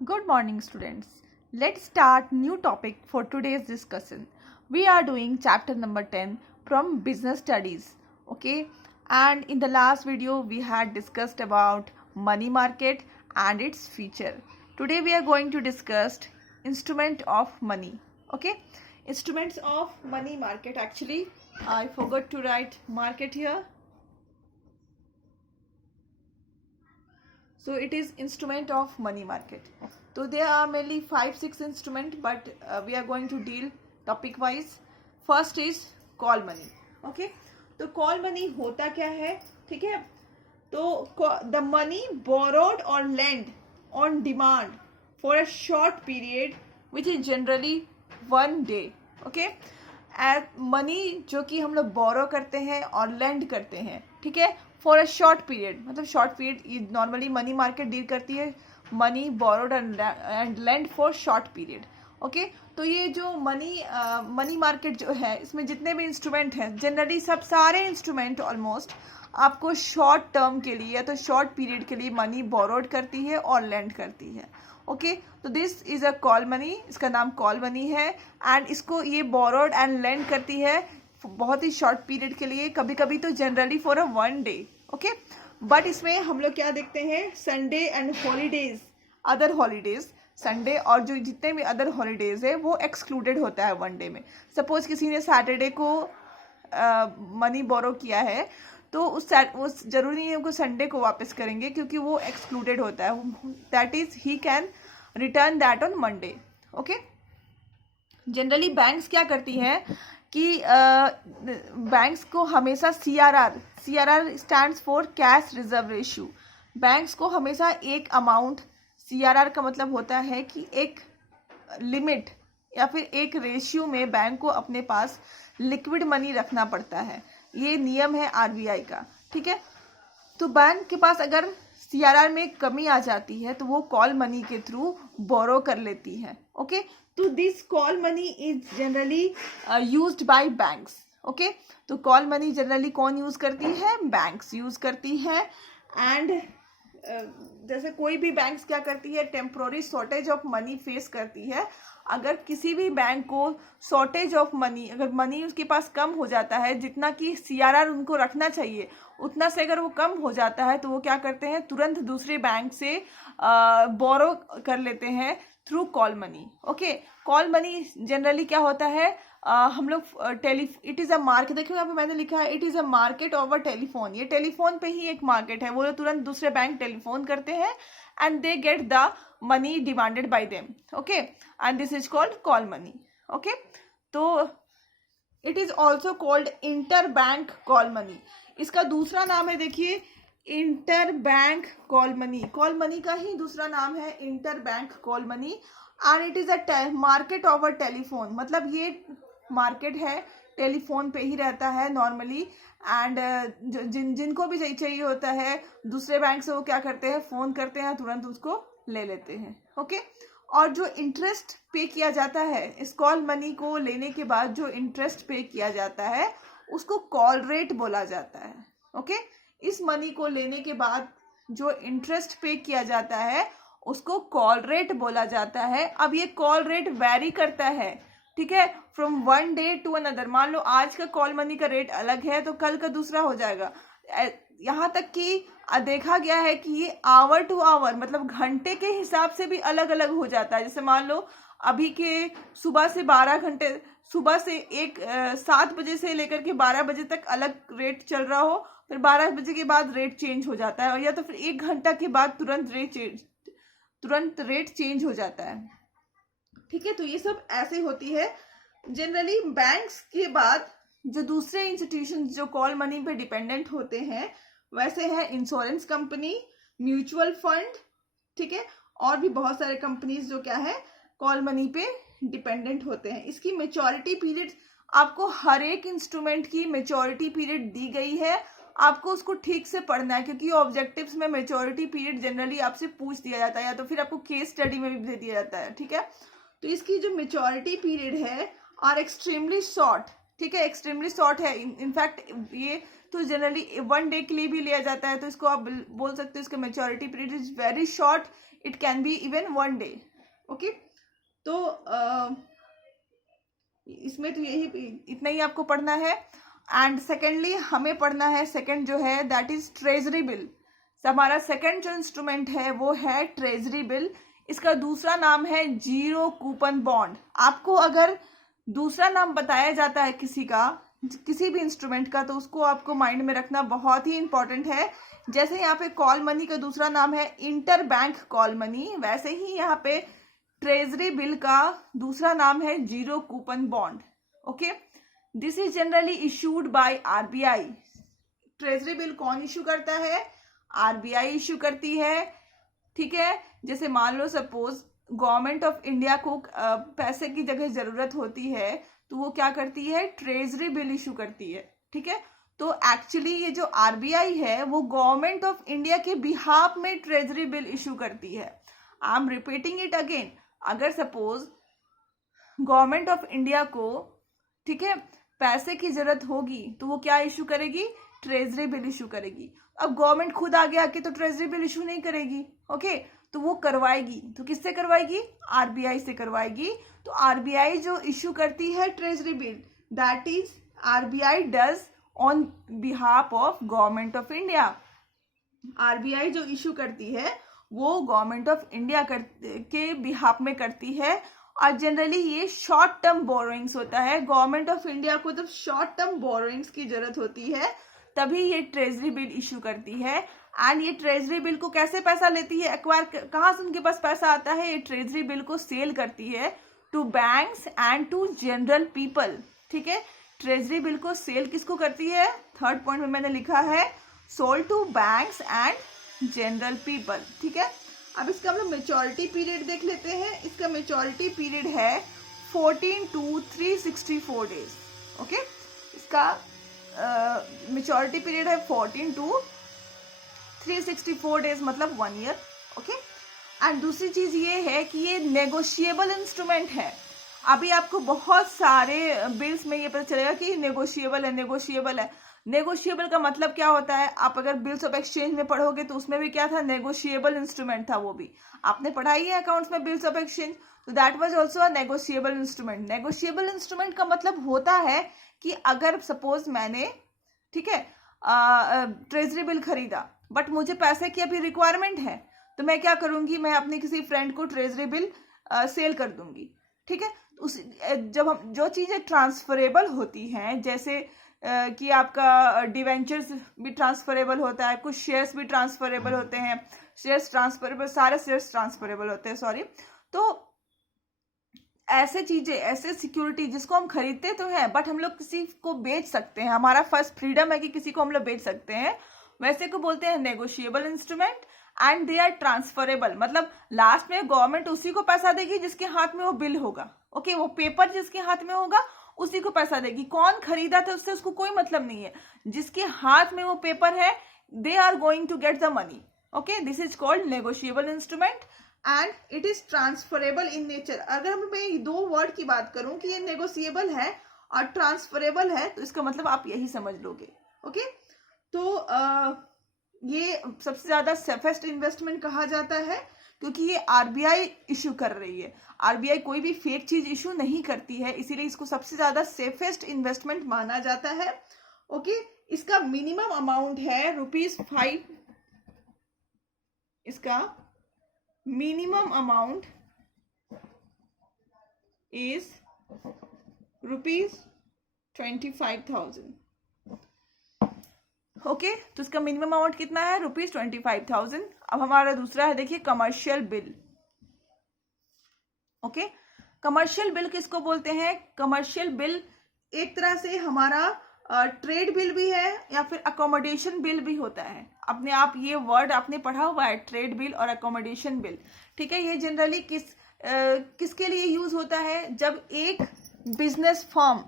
Good morning, students. Let's start new topic for today's discussion. We are doing chapter number 10 from business studies. Okay, and in the last video we had discussed about money market and its feature. Today we are going to discuss instrument of money. Okay, instruments of money market. Actually, I forgot to write market here. So it is instrument of money market. So there are mainly 5-6 instrument, but we are going to deal topic wise. First is call money. Okay, तो call money होता क्या है? ठीक है, तो the money borrowed or lent on demand for a short period which is generally 1 day. Okay, money जो कि हम लोग बोरो करते हैं और लेंड करते हैं, ठीक है, फॉर अ शॉर्ट पीरियड. मतलब short period normally money market deal करती है money borrowed and lend for short period. Okay, तो ये जो मनी मार्केट जो है, इसमें जितने भी इंस्ट्रूमेंट हैं जनरली सब सारे इंस्ट्रूमेंट ऑलमोस्ट आपको शॉर्ट टर्म के लिए या तो शॉर्ट पीरियड के लिए मनी बोरोड करती है और लेंड करती है. ओके, तो this is a call money, इसका नाम कॉल मनी है. एंड इसको ये बोरोड एंड लेंड करती है बहुत ही शॉर्ट पीरियड के लिए, कभी कभी तो generally for a 1 day. Okay, but इसमें हम लोग क्या देखते हैं, Sunday and holidays, other holidays, Sunday और जो जितने भी अदर हॉलीडेज है वो एक्सक्लूडेड होता है 1 डे में. सपोज किसी ने सैटरडे को मनी बोरो किया है तो उस जरूरी नहीं है उनको संडे को वापस करेंगे क्योंकि वो एक्सक्लूडेड होता है. That is he can return that on Monday. Okay, generally banks क्या करती हैं कि बैंक्स को हमेशा CRR stands for cash reserve ratio. Banks को हमेशा एक अमाउंट, CRR का मतलब होता है कि एक लिमिट या फिर एक रेशियो में बैंक को अपने पास लिक्विड मनी रखना पड़ता है. ये नियम है RBI का. ठीक है, तो बैंक के पास अगर CRR में कमी आ जाती है तो वो कॉल मनी के थ्रू बोरो कर लेती है. ओके, तो this call money is generally used by banks. Okay, तो कॉल मनी जनरली कौन यूज करती है? बैंक्स यूज करती है. एंड जैसे कोई भी बैंक्स क्या करती है, temporary shortage of money face करती है. अगर किसी भी बैंक को शॉर्टेज ऑफ मनी, अगर मनी उसके पास कम हो जाता है, जितना कि CRR उनको रखना चाहिए उतना से अगर वो कम हो जाता है तो वो क्या करते हैं, तुरंत दूसरे बैंक से बोरो कर लेते हैं through call money. Okay, call money generally क्या होता है, हम लोग इट इज़ अ मार्केट. देखो यहाँ पे मैंने लिखा है it is a market over telephone. ये टेलीफोन पे ही एक मार्केट है. वो लोग तुरंत दूसरे बैंक टेलीफोन करते हैं and they get the money demanded by them. Okay, and this is called call money. Okay, तो it is also called inter bank call money. इसका दूसरा नाम है, देखिए, inter bank call money. Call money का ही दूसरा नाम है inter bank call money. And it is a market over telephone. मतलब ये मार्केट है, टेलीफोन पे ही रहता है नॉर्मली. एंड जिनको भी चाहिए होता है दूसरे बैंक से वो क्या करते हैं, फोन करते हैं, तुरंत उसको ले लेते हैं. ओके, और जो इंटरेस्ट पे किया जाता है इस कॉल मनी को लेने के बाद, जो इंटरेस्ट पे किया जाता है उसको कॉल रेट बोला जाता है. ओके, इस मनी को लेने के बाद जो इंटरेस्ट पे किया जाता है उसको कॉल रेट बोला जाता है. अब ये कॉल रेट वैरी करता है, ठीक है, फ्रॉम 1 डे टू अनदर. मान लो आज का कॉल मनी का रेट अलग है तो कल का दूसरा हो जाएगा. यहाँ तक कि देखा गया है कि ये आवर टू आवर, मतलब घंटे के हिसाब से भी अलग अलग हो जाता है. जैसे मान लो अभी के सुबह से 12 घंटे, सुबह से 7 बजे से लेकर के 12 बजे तक अलग रेट चल रहा हो, फिर 12 बजे के बाद रेट चेंज हो जाता है, और या तो फिर 1 घंटा के बाद तुरंत रेट चेंज हो जाता है. ठीक है, तो ये सब ऐसे होती है. जनरली बैंक्स के बाद जो दूसरे इंस्टीट्यूशन जो कॉल मनी पे डिपेंडेंट होते हैं वैसे है इंश्योरेंस कंपनी, म्यूचुअल फंड, ठीक है, और भी बहुत सारे कंपनीज जो क्या है कॉल मनी पे डिपेंडेंट होते हैं. इसकी मेच्योरिटी पीरियड, आपको हर एक इंस्ट्रूमेंट की मेच्योरिटी पीरियड दी गई है. आपको उसको ठीक से पढ़ना है क्योंकि ऑब्जेक्टिव्स में मेच्योरिटी पीरियड जनरली आपसे पूछ दिया जाता है या तो फिर आपको केस स्टडी में भी दे दिया जाता है. ठीक है, तो इसकी जो मेच्योरिटी पीरियड है आर एक्सट्रीमली शॉर्ट. ठीक है, एक्सट्रीमली शॉर्ट है. इनफैक्ट ये तो जनरली 1 डे के लिए भी लिया जाता है, तो इसको आप बोल सकते हो इसका maturity period is very short. It can be even 1 day. Okay, तो इसमें तो यही इतना ही आपको पढ़ना है. एंड सेकेंडली हमें पढ़ना है सेकेंड जो है दैट इज ट्रेजरी बिल. हमारा सेकेंड जो इंस्ट्रूमेंट है वो है ट्रेजरी बिल. इसका दूसरा नाम है जीरो कूपन बॉन्ड. आपको अगर दूसरा नाम बताया जाता है किसी का, किसी भी इंस्ट्रूमेंट का, तो उसको आपको माइंड में रखना बहुत ही इंपॉर्टेंट है. जैसे यहाँ पे कॉल मनी का दूसरा नाम है इंटर बैंक कॉल मनी, वैसे ही यहाँ पे ट्रेजरी बिल का दूसरा नाम है zero coupon bond. Okay, this is generally issued by RBI. Treasury bill कौन इशू करता है? आरबीआई इशू करती है. ठीक है, जैसे मान लो सपोज गवर्नमेंट ऑफ इंडिया को पैसे की जगह जरूरत होती है तो वो क्या करती है? ट्रेजरी बिल इशू करती है. ठीक है, तो एक्चुअली ये जो आरबीआई है वो गवर्नमेंट ऑफ इंडिया के बिहाफ में ट्रेजरी बिल इशू करती है. I am repeating it again. अगर सपोज गवर्नमेंट ऑफ इंडिया को, ठीक है, पैसे की जरूरत होगी तो वो क्या इशू करेगी? ट्रेजरी बिल इशू करेगी. अब गवर्नमेंट खुद आगे आके तो ट्रेजरी बिल इशू नहीं करेगी. ओके, तो वो करवाएगी. तो किससे करवाएगी? आरबीआई से करवाएगी. तो आरबीआई जो इशू करती है treasury bill, that is RBI does on behalf of government of India. RBI जो इशू करती है वो गवर्नमेंट ऑफ इंडिया के बिहाफ में करती है. और जनरली ये शॉर्ट टर्म बोरोइंग्स होता है. गवर्नमेंट ऑफ इंडिया को जब शॉर्ट टर्म बोरोइंग्स की जरूरत होती है तभी ये ट्रेजरी बिल इशू करती है. एंड ये ट्रेजरी बिल को कैसे पैसा लेती है, एक्वायर कहाँ से उनके पास पैसा आता है? ये ट्रेजरी बिल को सेल करती है to banks and to general people. ठीक है, ट्रेजरी बिल को सेल किसको करती है? थर्ड पॉइंट में मैंने लिखा है sold to banks and general people. ठीक है, अब इसका हम लोग मेच्योरिटी पीरियड देख लेते हैं. इसका मेच्योरिटी पीरियड है 14 to 364 days. ओके, इसका मेच्योरिटी पीरियड है 14 to 364 days, मतलब 1 year. ओके, एंड दूसरी चीज ये है कि ये नेगोशिएबल इंस्ट्रूमेंट है. अभी आपको बहुत सारे बिल्स में ये पता चलेगा कि नेगोशिएबल है, नेगोशिएबल है. नेगोशिएबल का मतलब क्या होता है? आप अगर बिल्स ऑफ एक्सचेंज में पढ़ोगे तो उसमें भी क्या था? नेगोशिएबल इंस्ट्रूमेंट था. वो भी आपने पढ़ाई है अकाउंट्स में, बिल्स ऑफ एक्सचेंज. तो that was also a negotiable instrument. Negotiable instrument का मतलब होता है कि अगर सपोज मैंने, ठीक है, ट्रेजरी बिल खरीदा बट मुझे पैसे की अभी रिक्वायरमेंट है, तो मैं क्या करूंगी? मैं अपने किसी फ्रेंड को ट्रेजरी बिल सेल कर दूंगी. ठीक है, उस जब हम जो चीजें ट्रांसफरेबल होती हैं, जैसे कि आपका डिवेंचर्स भी ट्रांसफरेबल होता है, कुछ शेयर्स भी ट्रांसफरेबल होते हैं, शेयर्स ट्रांसफरेबल, सारे शेयर्स ट्रांसफरेबल होते हैं, सॉरी. तो ऐसे चीजें, ऐसे सिक्योरिटी जिसको हम खरीदते तो हैं बट हम लोग किसी को बेच सकते हैं, हमारा फर्स्ट फ्रीडम है कि किसी को हम लोग बेच सकते हैं, वैसे को बोलते हैं negotiable instrument. And they are transferable, मतलब लास्ट में गवर्नमेंट उसी को पैसा देगी जिसके हाथ में वो बिल होगा. ओके, वो पेपर जिसके हाथ में होगा उसी को पैसा देगी. कौन खरीदा था उससे उसको कोई मतलब नहीं है. जिसके हाथ में वो पेपर है, they are going to get the money. Okay, this is called negotiable instrument and it is transferable in nature. अगर मैं दो वर्ड की बात करूं कि ये नेगोशिएबल है और ट्रांसफरेबल है, तो इसका मतलब आप यही समझ लोगे. ओके, तो ये सबसे ज्यादा सेफेस्ट इन्वेस्टमेंट कहा जाता है क्योंकि ये आरबीआई इशू कर रही है. आरबीआई कोई भी फेक चीज इशू नहीं करती है, इसीलिए इसको सबसे ज्यादा सेफेस्ट इन्वेस्टमेंट माना जाता है. ओके, इसका मिनिमम अमाउंट है ₹5. इसका मिनिमम अमाउंट इज ₹25,000. ओके, तो इसका मिनिमम अमाउंट कितना है? ₹25,000. अब हमारा दूसरा है, देखिए, commercial bill. Okay, commercial bill किसको बोलते हैं? कमर्शियल बिल एक तरह से हमारा ट्रेड बिल भी है या फिर अकोमोडेशन बिल भी होता है. अपने आप ये वर्ड आपने पढ़ा हुआ है, ट्रेड बिल और अकोमोडेशन बिल. ठीक है, ये जनरली किसके लिए यूज होता है? जब एक बिजनेस फर्म,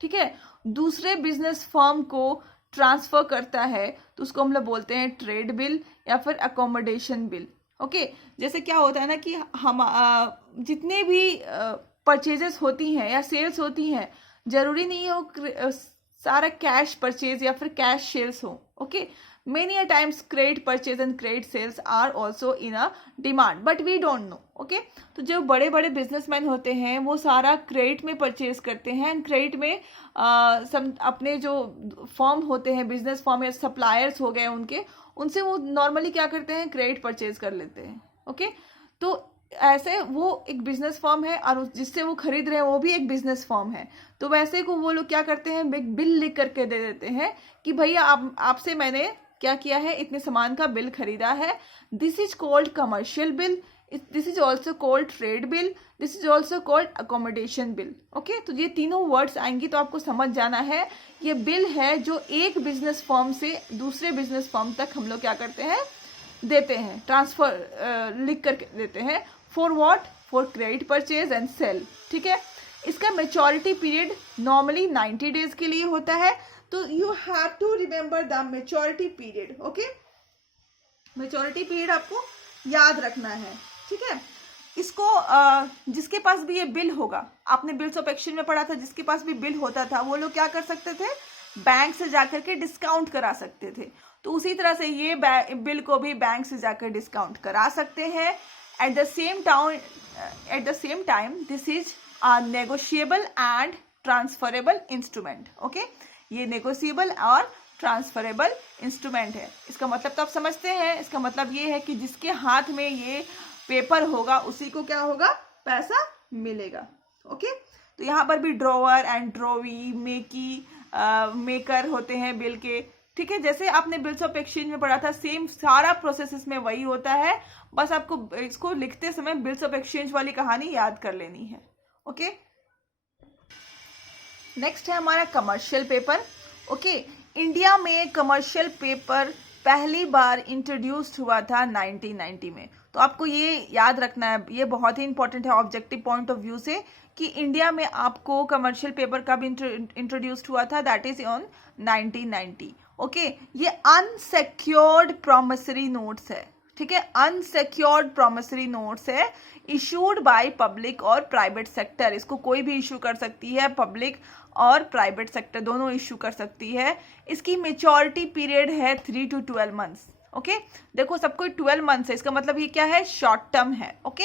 ठीक है, दूसरे बिजनेस फर्म को ट्रांसफर करता है तो उसको हम लोग बोलते हैं ट्रेड बिल या फिर अकोमोडेशन बिल. ओके, जैसे क्या होता है ना कि हम जितने भी परचेजेस होती हैं या सेल्स होती हैं, जरूरी नहीं हो सारा कैश परचेज या फिर कैश सेल्स हो. Okay, Many a times credit purchase and credit sales are also in a demand, but we don't know. Okay, तो जो बड़े बड़े बिजनेसमैन होते हैं वो सारा क्रेडिट में परचेज करते हैं, एंड क्रेडिट में अपने जो फॉर्म होते हैं, बिजनेस फॉर्म या सप्लायर्स हो गए उनसे वो नॉर्मली क्या करते हैं, क्रेडिट परचेज कर लेते हैं. ओके, तो ऐसे वो एक बिजनेस फॉर्म है और जिससे वो खरीद रहे हैं वो भी एक बिजनेस फॉर्म है. तो वैसे को वो लोग क्या करते हैं, बिल लिख करके दे देते हैं कि भैया आपसे मैंने क्या किया है, इतने सामान का बिल खरीदा है. This is called commercial bill, this is also called trade bill, this is also called accommodation bill. Okay, तो ये तीनों वर्ड्स आएंगी तो आपको समझ जाना है ये बिल है जो एक बिजनेस फॉर्म से दूसरे बिजनेस फॉर्म तक हम लोग क्या करते हैं, देते हैं, ट्रांसफर लिख करके देते हैं. For what, for credit purchase and sale. ठीक है, इसका मेच्योरिटी पीरियड नॉर्मली 90 डेज के लिए होता है. तो you have to remember the maturity period. Okay, maturity period आपको याद रखना है. ठीक है, इसको जिसके पास भी ये बिल होगा, आपने बिल्स ऑफ एक्सचेंज में पढ़ा था, जिसके पास भी बिल होता था वो लोग क्या कर सकते थे, बैंक से जाकर के डिस्काउंट करा सकते थे. तो उसी तरह से ये बिल को भी बैंक से जाकर डिस्काउंट करा सकते हैं. At the same time this is a negotiable and transferable instrument. Okay, ये नेगोशिएबल और ट्रांसफरेबल इंस्ट्रूमेंट है. इसका मतलब तो आप समझते हैं, इसका मतलब ये है कि जिसके हाथ में ये पेपर होगा उसी को क्या होगा, पैसा मिलेगा. ओके, तो यहाँ पर भी ड्रॉवर एंड ड्रॉवी, मेकर होते हैं बिल के. ठीक है, जैसे आपने बिल्स ऑफ एक्सचेंज में पढ़ा था, सेम सारा प्रोसेस इसमें वही होता है. बस आपको इसको लिखते समय बिल्स ऑफ एक्सचेंज वाली कहानी याद कर लेनी है. ओके, नेक्स्ट है हमारा कमर्शियल पेपर. ओके, इंडिया में कमर्शियल पेपर पहली बार इंट्रोड्यूस्ड हुआ था 1990 में. तो आपको ये याद रखना है, ये बहुत ही इंपॉर्टेंट है ऑब्जेक्टिव पॉइंट ऑफ व्यू से, कि इंडिया में आपको कमर्शियल पेपर कब इंट्रोड्यूस्ड हुआ था, दैट इज ऑन 1990. ओके, ये अनसेक्योर्ड प्रोमिसरी नोट्स है. ठीक है, अनसेक्योर्ड प्रोमिसरी नोट्स है, इशूड बाय पब्लिक और प्राइवेट सेक्टर. इसको कोई भी इशू कर सकती है, पब्लिक और प्राइवेट सेक्टर दोनों इशू कर सकती है. इसकी मेच्योरिटी पीरियड है 3 to 12 मंथ्स. ओके, देखो सबको 12 मंथ्स है, इसका मतलब ये क्या है, शॉर्ट टर्म है. ओके,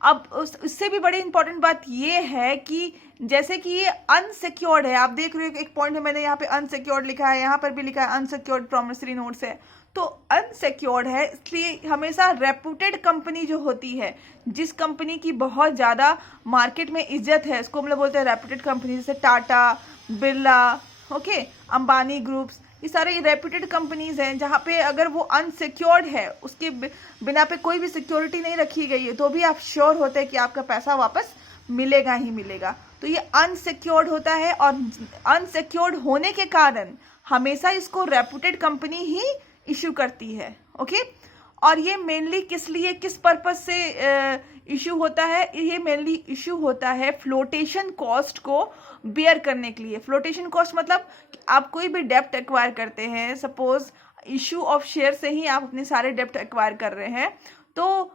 अब उससे भी बड़ी इंपॉर्टेंट बात ये है कि जैसे कि ये अनसिक्योर्ड है, आप देख रहे हो एक पॉइंट है, मैंने यहाँ पे अनसिक्योर्ड लिखा है, यहाँ पर भी लिखा है अनसिक्योर्ड प्रोमिसरी नोट्स है. तो अनसिक्योर्ड है, इसलिए हमेशा रेपुटेड कंपनी जो होती है, जिस कंपनी की बहुत ज़्यादा मार्केट में इज्जत है, इसको हम लोग बोलते हैं रेपुटेड कंपनी. जैसे टाटा, बिरला, ओके, अंबानी ग्रुप्स, ये सारे रेपुटेड कंपनीज हैं जहाँ पे अगर वो अनसिक्योर्ड है, उसके बिना पे कोई भी सिक्योरिटी नहीं रखी गई है, तो भी आप श्योर होते हैं कि आपका पैसा वापस मिलेगा ही मिलेगा. तो ये अनसिक्योर्ड होता है, और अनसिक्योर्ड होने के कारण हमेशा इसको रेपुटेड कंपनी ही इशू करती है. ओके, और ये मेनली किस लिए, किस पर्पज से इशू होता है, ये मेनली इशू होता है फ्लोटेशन कॉस्ट को बेयर करने के लिए. फ्लोटेशन कॉस्ट मतलब आप कोई भी डेप्ट एक्वायर करते हैं, सपोज इशू ऑफ शेयर से ही आप अपने सारे डेप्ट एक्वायर कर रहे हैं, तो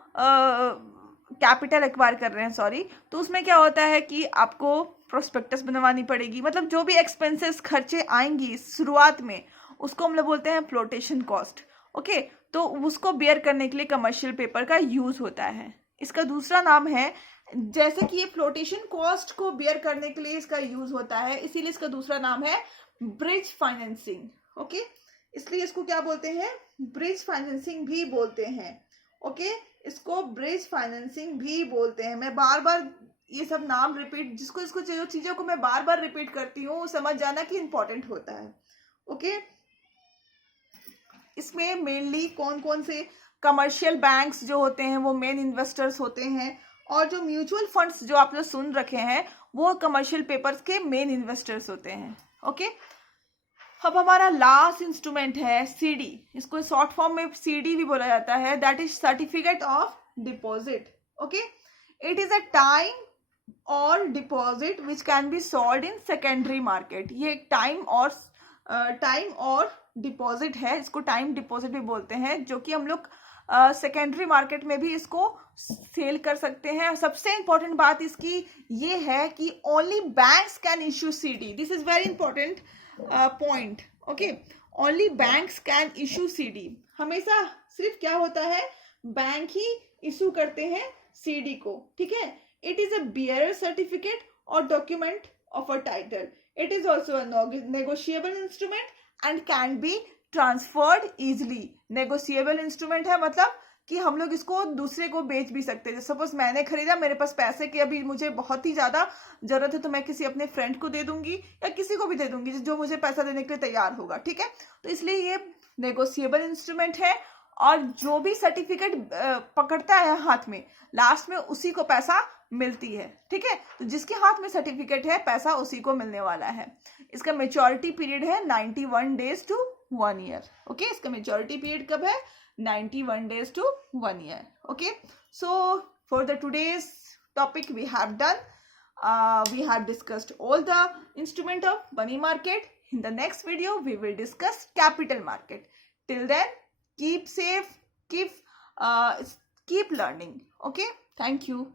कैपिटल एक्वायर कर रहे हैं, सॉरी, तो उसमें क्या होता है कि आपको प्रोस्पेक्टस बनवानी पड़ेगी. मतलब जो भी एक्सपेंसेस, खर्चे आएंगी शुरुआत में, उसको हम लोग बोलते हैं फ्लोटेशन कॉस्ट. ओके, तो उसको बेयर करने के लिए कमर्शियल पेपर का यूज होता है. इसका दूसरा नाम है, जैसे कि ये फ्लोटेशन कॉस्ट को बेयर करने के लिए इसका यूज होता है, इसीलिए इसका दूसरा नाम है ब्रिज फाइनेंसिंग. ओके, इसलिए इसको क्या बोलते हैं, ब्रिज फाइनेंसिंग भी बोलते हैं. ओके, इसको ब्रिज फाइनेंसिंग भी बोलते हैं. मैं बार बार ये सब नाम रिपीट, इसको जो चीजों को मैं बार बार रिपीट करती हूँ, समझ जाना कि इंपॉर्टेंट होता है. ओके, इसमें मेनली कौन कौन से कमर्शियल बैंक्स जो होते हैं वो मेन इन्वेस्टर्स होते हैं, और जो म्यूचुअल फंड्स जो आप लोग सुन रखे हैं वो कमर्शियल पेपर्स के मेन इन्वेस्टर्स होते हैं. ओके, अब हमारा लास्ट इंस्ट्रूमेंट है सीडी. इसको शॉर्ट फॉर्म में सीडी भी बोला जाता है, that is certificate of deposit. Okay, it is a time और deposit which can be sold in secondary market. ये टाइम और डिपॉजिट है, इसको टाइम डिपॉजिट भी बोलते हैं, जो कि हम लोग सेकेंडरी मार्केट में भी इसको सेल कर सकते हैं. सबसे इंपॉर्टेंट बात इसकी ये है कि only banks can issue CD. This is very important point. Okay, only banks can issue CD. हमेशा सिर्फ क्या होता है, बैंक ही इशू करते हैं सीडी को, ठीक है। It is a bearer certificate और document of a title. It is also a negotiable instrument and can be transferred easily. Negotiable instrument है मतलब कि हम लोग इसको दूसरे को बेच भी सकते हैं। सपोज मैंने खरीदा, मेरे पास पैसे की अभी मुझे बहुत ही ज्यादा जरूरत है, तो मैं किसी अपने फ्रेंड को दे दूंगी या किसी को भी दे दूंगी जो मुझे पैसा देने के लिए तैयार होगा, ठीक है। तो इसलिए ये नेगोशिएबल इंस्ट्रूमेंट है, और जो भी सर्टिफिकेट पकड़ता है हाथ में, लास्ट में उसी को पैसा मिलती है, ठीक है। तो जिसके हाथ में सर्टिफिकेट है, पैसा उसी को मिलने वाला है। इसका मेच्योरिटी पीरियड है 91 डेज टू 1 ईयर। ओके, इसका मेच्योरिटी पीरियड कब है? 91 days to 1 year. Okay, so for the today's topic we have done, we have discussed all the instrument of money market. In the next video we will discuss capital market. Till then, keep safe, keep learning. Okay, thank you.